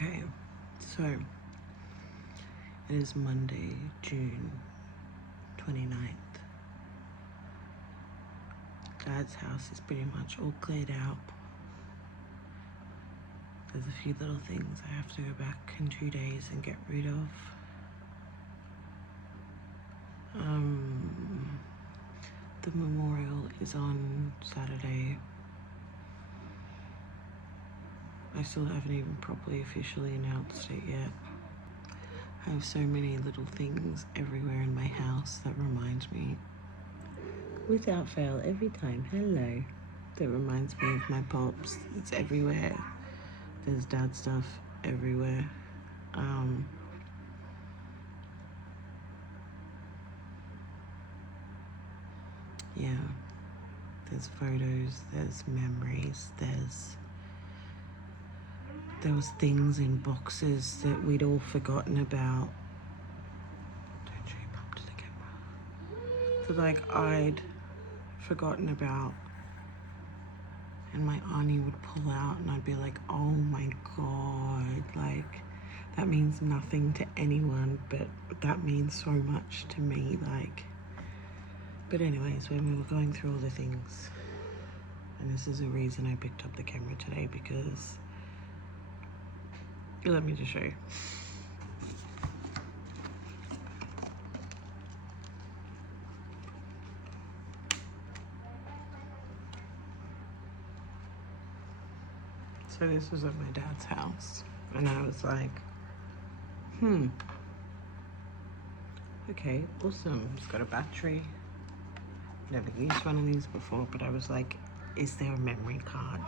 Okay, so it is Monday, June 29th. Dad's house is pretty much all cleared out. There's a few little things I have to go back in 2 days and get rid of. The memorial is on Saturday. I still haven't even properly officially announced it yet. I have so many little things everywhere in my house that reminds me, without fail, every time, hello, that reminds me of my pops. It's everywhere. There's dad stuff everywhere. Yeah, there's photos, there's memories, there was things in boxes that we'd all forgotten about. Don't show your pop to the camera. So like I'd forgotten about, and my auntie would pull out and I'd be like, oh my God, like that means nothing to anyone, but that means so much to me, like. But anyways, when we were going through all the things, and this is the reason I picked up the camera today, because let me just show you. So this was at my dad's house, and I was like, okay, awesome. It's got a battery. Never used one of these before, but I was like, is there a memory card?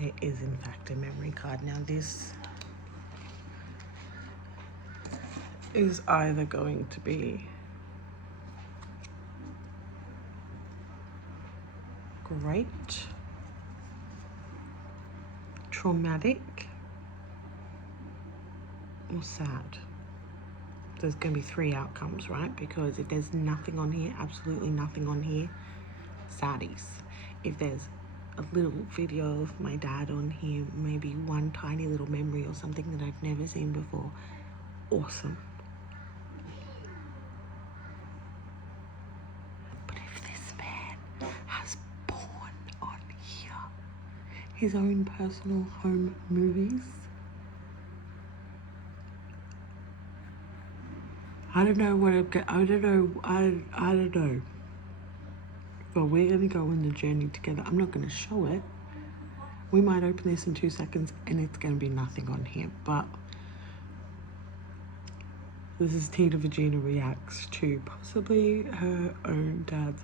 There is in fact a memory card. Now this is either going to be great, traumatic, or sad. There's going to be 3 outcomes, right? Because if there's nothing on here, absolutely nothing on here, saddies. If there's a little video of my dad on here, maybe one tiny little memory or something that I've never seen before, awesome. But if this man has porn on here, his own personal home movies, I don't know what I don't know. But we're gonna go on the journey together. I'm not gonna show it. We might open this in 2 seconds and it's gonna be nothing on here, but this is Tina Virginia reacts to possibly her own dad's.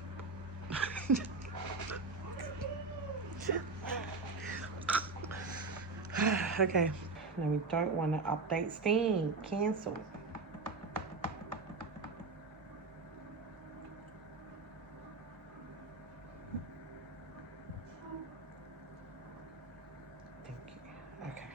Okay, now we don't want to update Steam. Cancel. Thank you. Okay.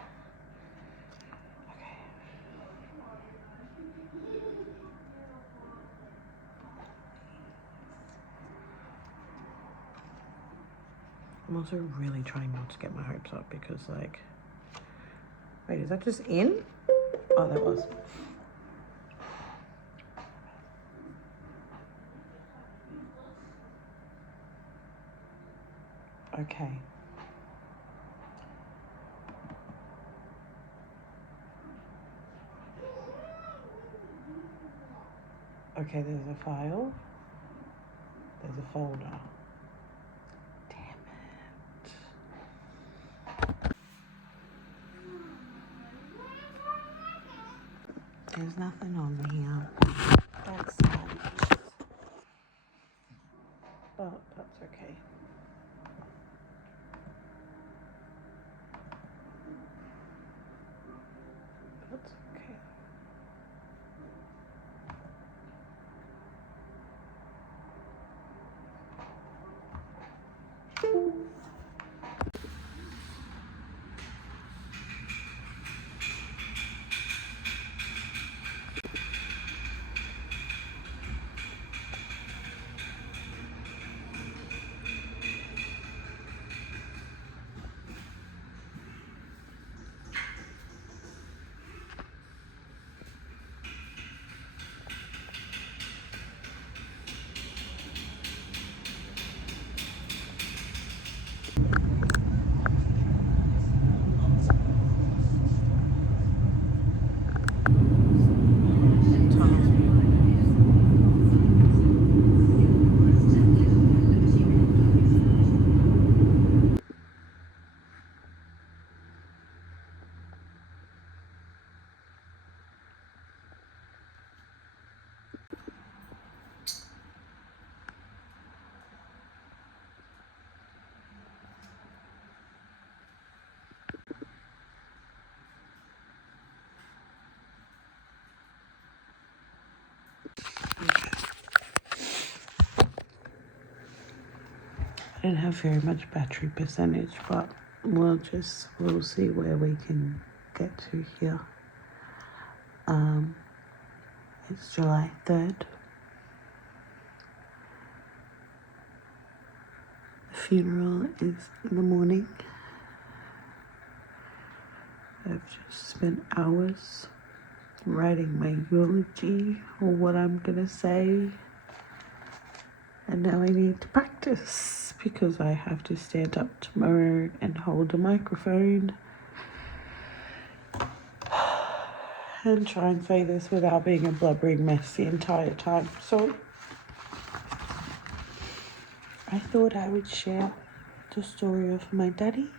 I'm also really trying not to get my hopes up because, like, wait, is that just in? Oh, that was. Okay. Okay, there's a file. There's a folder. Damn it. There's nothing on here. That's sad. But that's okay. That's okay. I don't have very much battery percentage, but we'll see where we can get to here. It's July 3rd. The funeral is in the morning. I've just spent hours writing my eulogy, or what I'm gonna say, and now I need to practice because I have to stand up tomorrow and hold a microphone and try and say this without being a blubbering mess the entire time. So I thought I would share the story of my daddy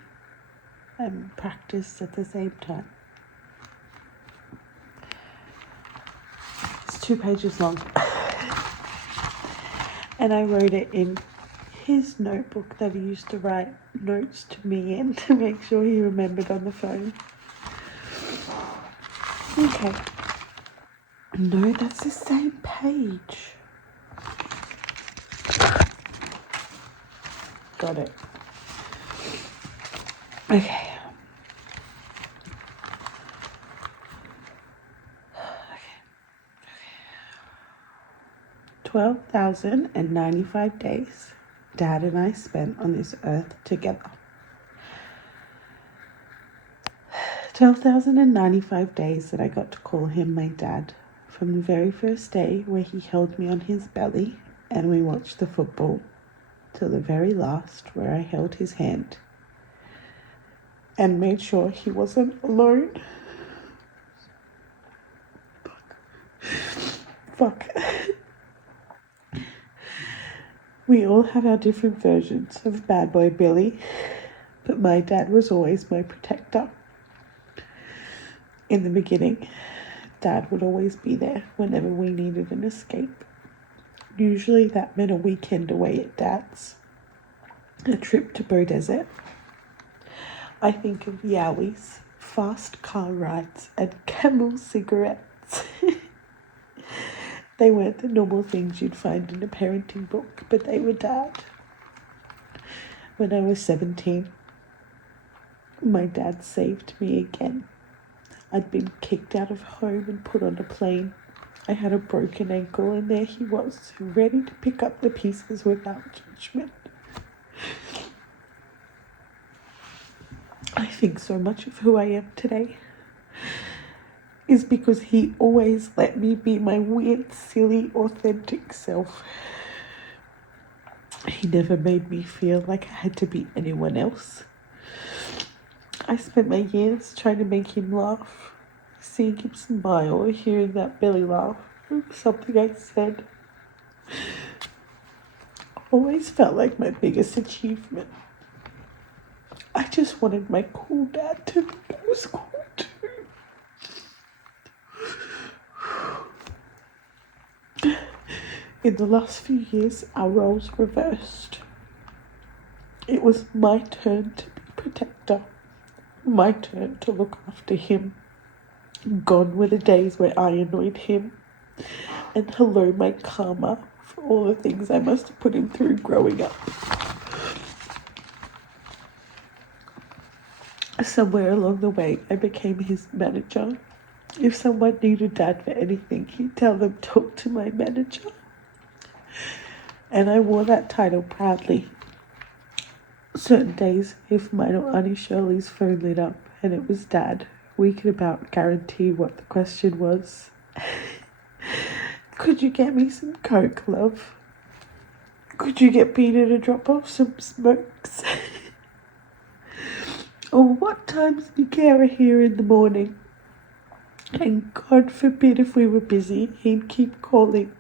and practice at the same time. It's 2 pages long. And I wrote it in his notebook that he used to write notes to me in to make sure he remembered on the phone. Okay. No, that's the same page. Got it. Okay. 12,095 days Dad and I spent on this earth together. 12,095 days that I got to call him my dad. From the very first day where he held me on his belly and we watched the football, till the very last where I held his hand and made sure he wasn't alone. Fuck. We all had our different versions of Bad Boy Billy, but my dad was always my protector. In the beginning, Dad would always be there whenever we needed an escape. Usually that meant a weekend away at Dad's, a trip to Bow Desert. I think of yowies, fast car rides, and Camel cigarettes. They weren't the normal things you'd find in a parenting book, but they were Dad. When I was 17, my dad saved me again. I'd been kicked out of home and put on a plane. I had a broken ankle, and there he was, ready to pick up the pieces without judgment. I think so much of who I am today is because he always let me be my weird, silly, authentic self. He never made me feel like I had to be anyone else. I spent my years trying to make him laugh, seeing him smile or hearing that belly laugh. Something I said always felt like my biggest achievement. I just wanted my cool dad to think I was cool too. In the last few years, our roles reversed. It was my turn to be protector, my turn to look after him. Gone were the days where I annoyed him, and hello my karma for all the things I must have put him through growing up. Somewhere along the way, I became his manager. If someone needed Dad for anything, he'd tell them, talk to my manager. And I wore that title proudly. Certain days, if mine or Auntie Shirley's phone lit up and it was Dad, we could about guarantee what the question was. Could you get me some Coke, love? Could you get Peter to drop off some smokes? Or what time's the carer here in the morning? And God forbid if we were busy, he'd keep calling.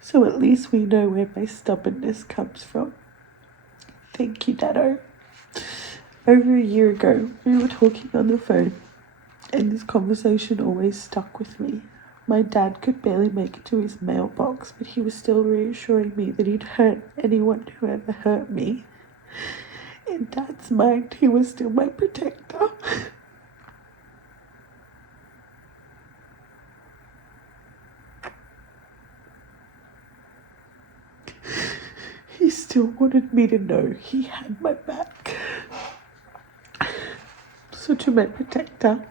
So at least we know where my stubbornness comes from. Thank you, Daddo. Over a year ago, we were talking on the phone, and this conversation always stuck with me. My dad could barely make it to his mailbox, but he was still reassuring me that he'd hurt anyone who ever hurt me. In Dad's mind, he was still my protector. he still wanted me to know he had my back. So to my protector,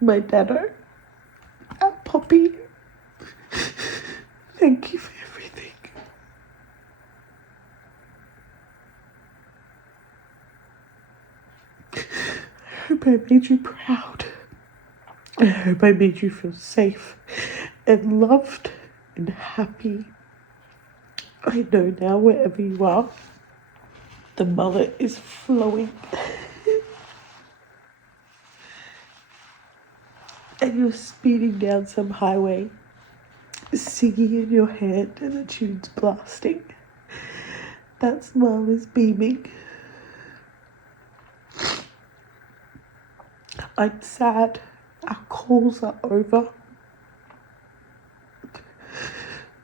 my daddo, and Poppy, thank you for everything. I hope I made you proud. I hope I made you feel safe and loved and happy. I know now wherever you are, the mullet is flowing. And you're speeding down some highway, singing in your hand and the tune's blasting. That smile is beaming. I'm sad. Our calls are over.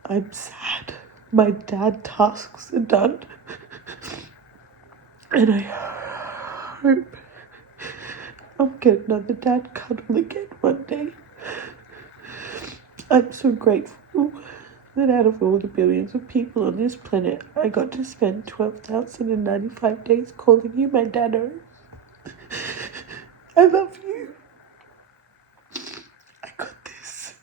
I'm sad. My dad tasks are done. And I hope I'll get another dad cuddle again one day. I'm so grateful that out of all the billions of people on this planet, I got to spend 12,095 days calling you my daddo. I love you. I got this.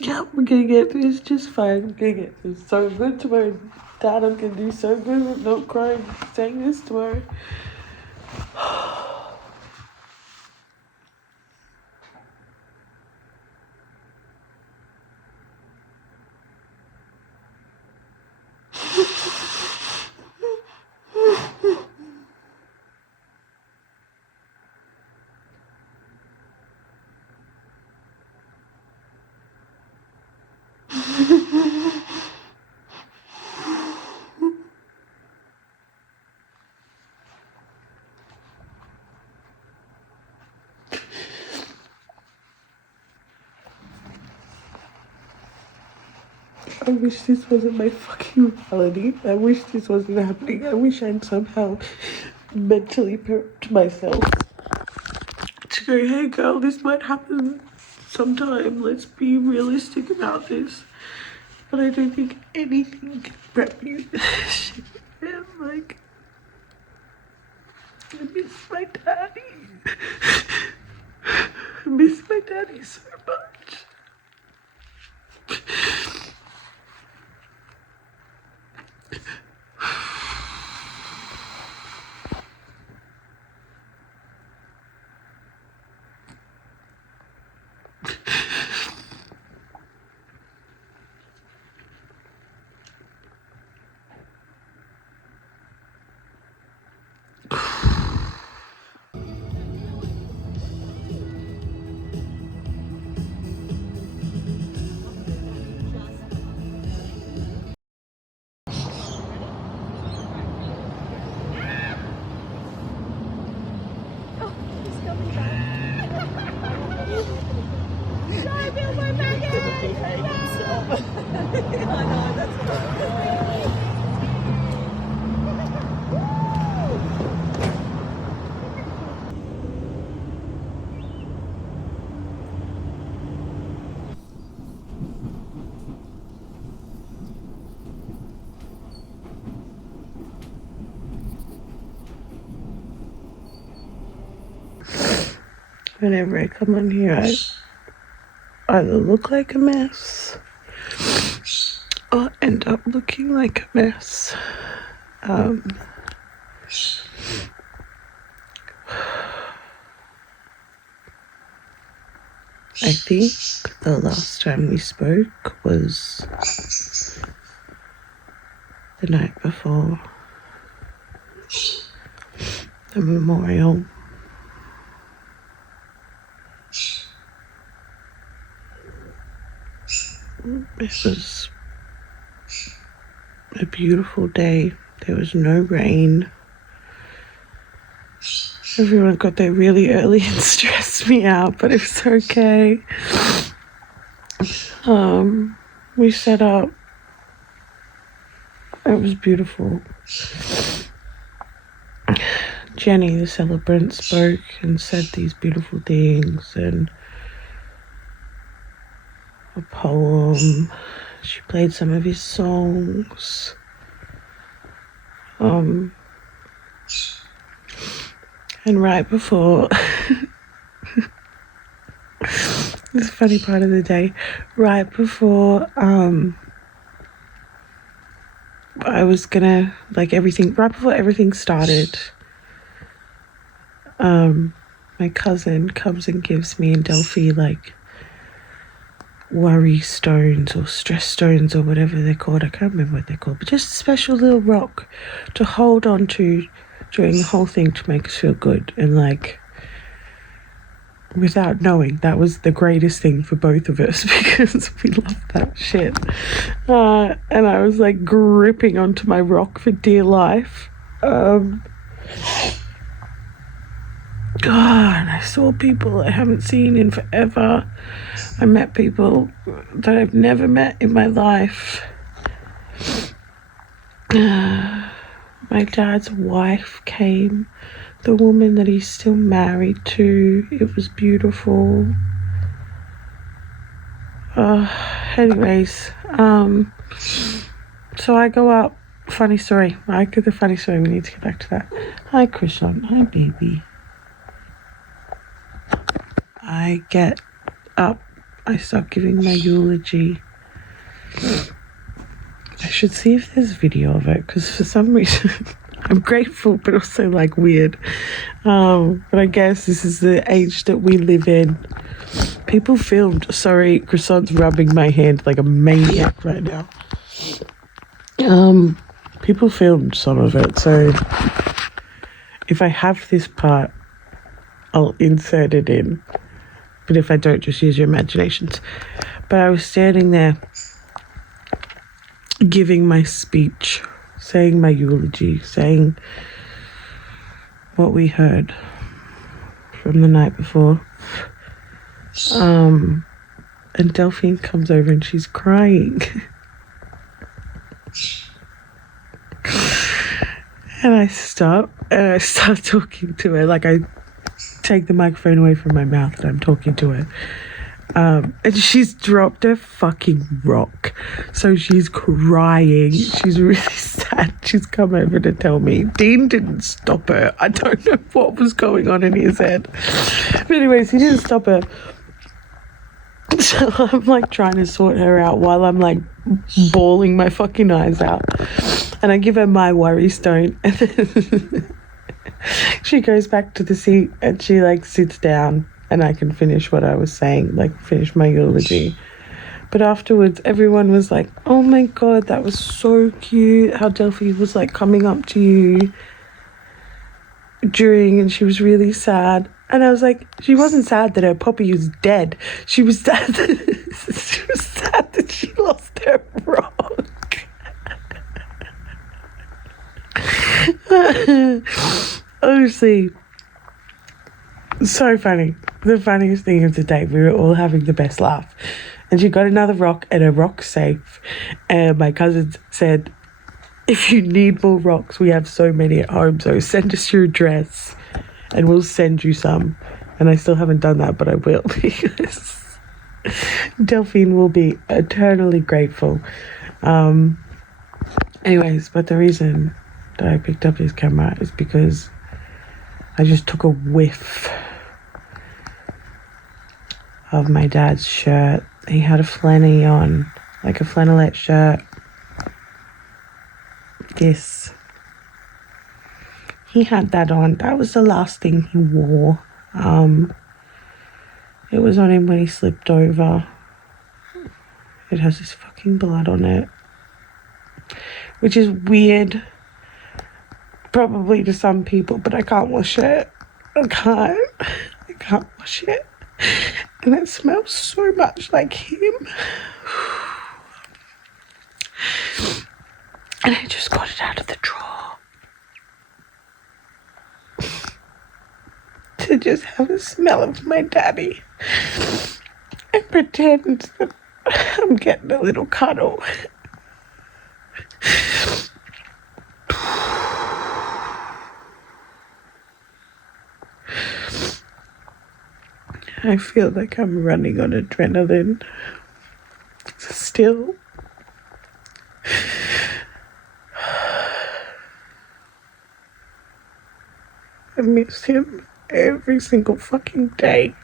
Yeah, we're gonna get this just fine. I'm gonna get this so good tomorrow. Dad, I'm gonna do so good with not crying, saying this tomorrow. I wish this wasn't my fucking reality. I wish this wasn't happening. I wish I'd somehow mentally prepped myself to go, hey girl, this might happen sometime. Let's be realistic about this. But I don't think anything can prep you. And like, I miss my daddy. I miss my daddy so much. Whenever I come on here, I either look like a mess or end up looking like a mess. I think the last time we spoke was the night before the memorial. It was a beautiful day. There was no rain. Everyone got there really early and stressed me out, but it was okay. We set up. It was beautiful. Jenny, the celebrant, spoke and said these beautiful things, and a poem. She played some of his songs. And right before this funny part of the day, right before I was gonna, like, everything, right before everything started, my cousin comes and gives me and Delphi, like, worry stones or stress stones or whatever they're called. I can't remember what they're called, but just a special little rock to hold on to during the whole thing to make us feel good. And, like, without knowing, that was the greatest thing for both of us because we love that shit. And I was, like, gripping onto my rock for dear life. God, I saw people I haven't seen in forever. I met people that I've never met in my life. My dad's wife came, the woman that he's still married to. It was beautiful. Anyways, so I go up. Funny story. I get the funny story. We need to get back to that. Hi, Krishan. Hi, baby. I get up. I start giving my eulogy. I should see if there's video of it, because for some reason I'm grateful but also, like, weird. But I guess this is the age that we live in. People filmed. Sorry, Croissant's rubbing my hand like a maniac right now. People filmed some of it, so if I have this part, I'll insert it in. But if I don't, just use your imaginations. But I was standing there giving my speech, saying my eulogy, saying what we heard from the night before. And Delphine comes over and she's crying. And I stop and I start talking to her. Like, I take the microphone away from my mouth and I'm talking to her. And she's dropped her fucking rock. So she's crying. She's really sad. She's come over to tell me. Dean didn't stop her. I don't know what was going on in his head. But anyways, he didn't stop her. So I'm, like, trying to sort her out while I'm, like, bawling my fucking eyes out. And I give her my worry stone. And then she goes back to the seat and she, like, sits down. And I can finish what I was saying, like, finish my eulogy. But afterwards, everyone was like, oh my God, that was so cute. How Delphi was, like, coming up to you during, and she was really sad. And I was like, she wasn't sad that her puppy was dead. She was sad that she lost her rock. Honestly, so funny. The funniest thing of the day, we were all having the best laugh. And she got another rock and her rock's safe. And my cousin said, if you need more rocks, we have so many at home, so send us your address and we'll send you some. And I still haven't done that, but I will, because Delphine will be eternally grateful. Anyways, but the reason that I picked up his camera is because I just took a whiff of my dad's shirt. He had a flanny on, like a flannelette shirt. This. He had that on. That was the last thing he wore. It was on him when he slipped over. It has this fucking blood on it, which is weird, probably to some people, but I can't wash it. I can't wash it. And it smells so much like him. And I just got it out of the drawer. to just have a smell of my daddy and pretend that I'm getting a little cuddle. I feel like I'm running on adrenaline still. I miss him every single fucking day.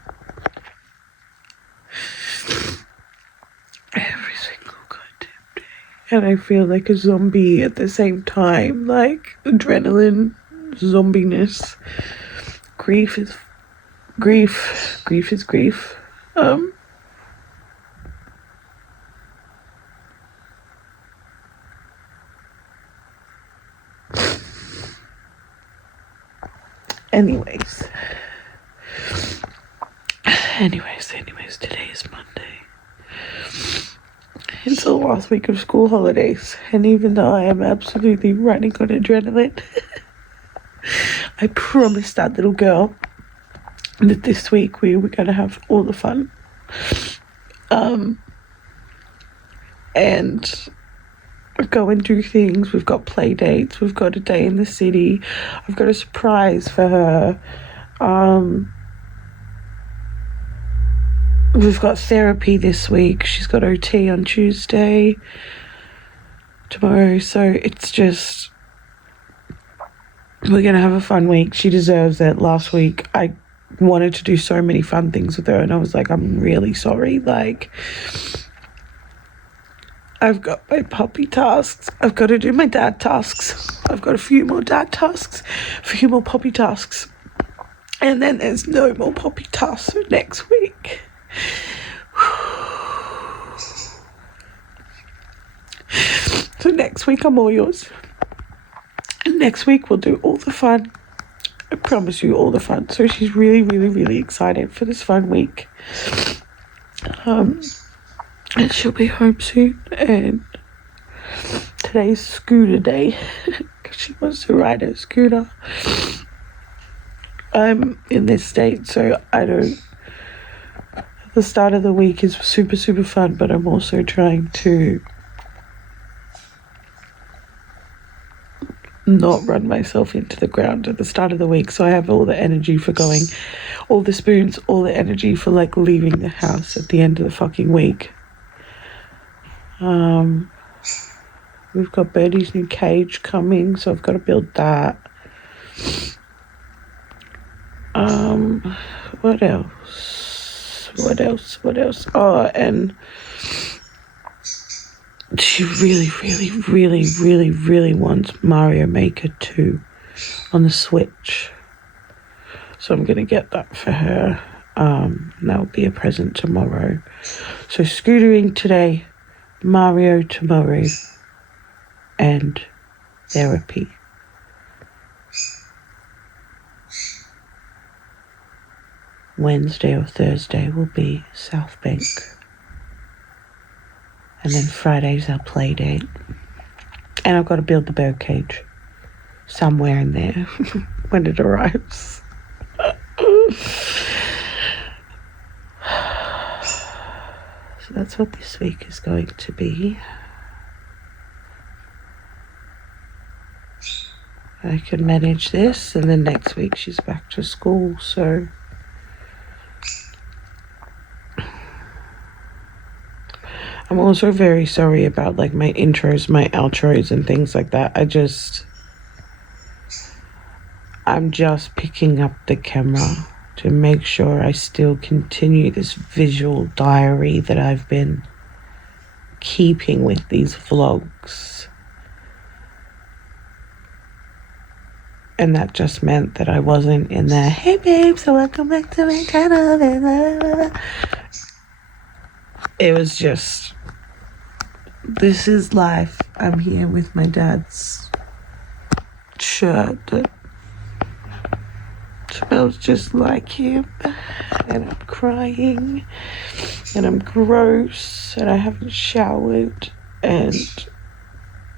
Every single goddamn day. And I feel like a zombie at the same time. Like, adrenaline, zombiness. Grief is grief. Grief is grief. Anyways, today is Monday. It's the last week of school holidays, and even though I am absolutely running on adrenaline, I promised that little girl that this week we were going to have all the fun. And go and do things. We've got play dates. We've got a day in the city. I've got a surprise for her. We've got therapy this week. She's got OT on Tuesday, tomorrow. So it's just, we're going to have a fun week. She deserves it. Last week, I wanted to do so many fun things with her, and I was like, I'm really sorry. Like, I've got my puppy tasks. I've got to do my dad tasks. I've got a few more dad tasks, a few more puppy tasks. And then there's no more puppy tasks for next week. So next week I'm all yours. And next week we'll do all the fun. I promise you all the fun. So she's really, really, really excited for this fun week. And she'll be home soon, and today's scooter day because she wants to ride her scooter. I'm in this state, so the start of the week is super, super fun, but I'm also trying to not run myself into the ground at the start of the week, so I have all the energy for going, all the spoons, all the energy for like leaving the house at the end of the fucking week. We've got Birdie's new cage coming, so I've got to build that. What else? Oh, and she really, really, really, really, really wants Mario Maker 2 on the Switch. So I'm going to get that for her. That will be a present tomorrow. So scootering today, Mario tomorrow, and therapy. Wednesday or Thursday will be South Bank. And then Friday's our play date. And I've got to build the bird cage somewhere in there when it arrives. So that's what this week is going to be. I can manage this, and then next week she's back to school, so I'm also very sorry about like my intros, my outros and things like that. I'm just picking up the camera to make sure I still continue this visual diary that I've been keeping with these vlogs. And that just meant that I wasn't in there, hey babe, so welcome back to my channel. It was just, this is life. I'm here with my dad's shirt that smells just like him, and I'm crying, and I'm gross, and I haven't showered, and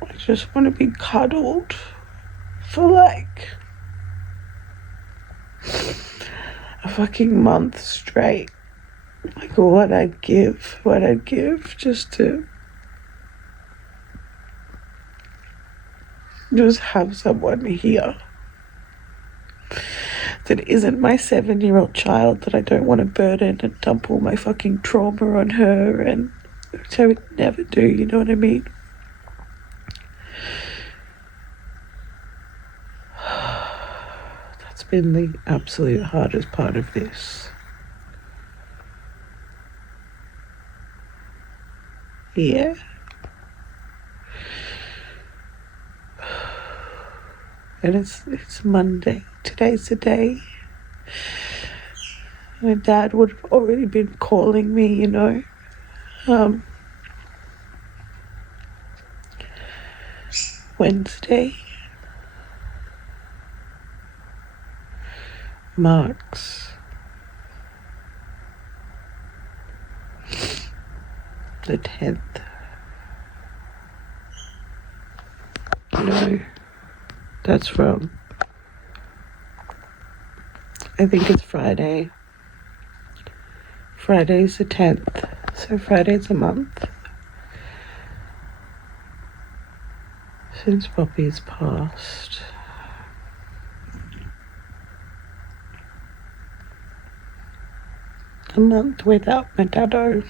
I just want to be cuddled for like a fucking month straight. Like what I'd give just to just have someone here that isn't my 7-year-old child that I don't want to burden and dump all my fucking trauma on her, and which I would never do, you know what I mean? That's been the absolute hardest part of this. Yeah. And it's Monday. Today's the day. My dad would have already been calling me, you know. Wednesday marks the 10th. No, that's from, I think it's Friday. Friday's the 10th, so Friday's a month since Poppy's passed. A month without my daddo.